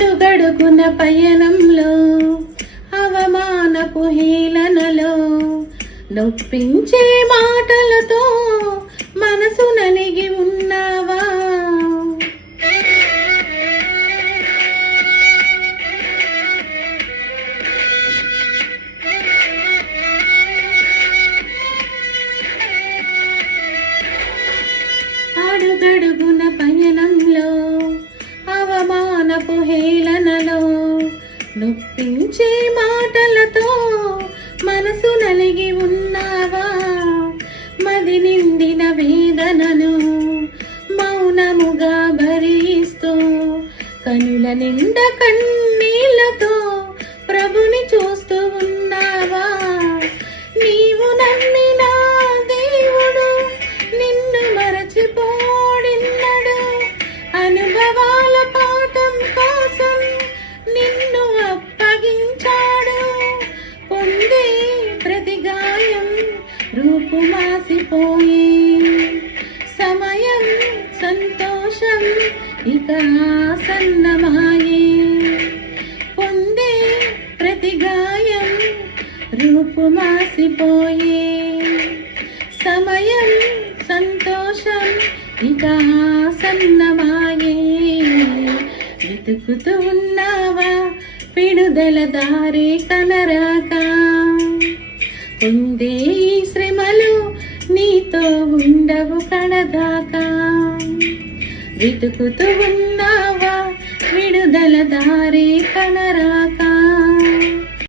అడుగడుగున పయనంలో అవమానపు హీలనలో నొప్పించే మాటలతో మనసు నలిగి ఉన్నావా? అడుగడుగున పయనంలో అవమానపు హేళనలో నొప్పించే మాటలతో మనసు నలిగి ఉన్నావా? మది నిండిన వేదనను మౌనముగా భరిస్తూ కనుల నిండా కన్నీళ్లతో ప్రభుని చూస్తూ ఉన్నావా? నీవు నమ్మిన దేవుడు నిన్ను మరచిపోడిన్నడు. అనుభవాల పాఠం కోసం నిన్ను అప్పగించాడు. పొందే ప్రతి గాయం రూపుమాసిపోయి సమయం సంతోషం ఇక ఆసన్నమాయే. పొందే ప్రతి గాయం రూపుమాసిపోయే సమయం సంతోషం ఇక ఆసన్నమాయే. వెతుకుతూ ఉన్నావా విడుదల దారి కనరాక? పొందే ఈ శ్రమలు నీతో ఉండవు కడదాకా. వెతుకుతూ ఉన్నావా విడుదల దారి కనరాక?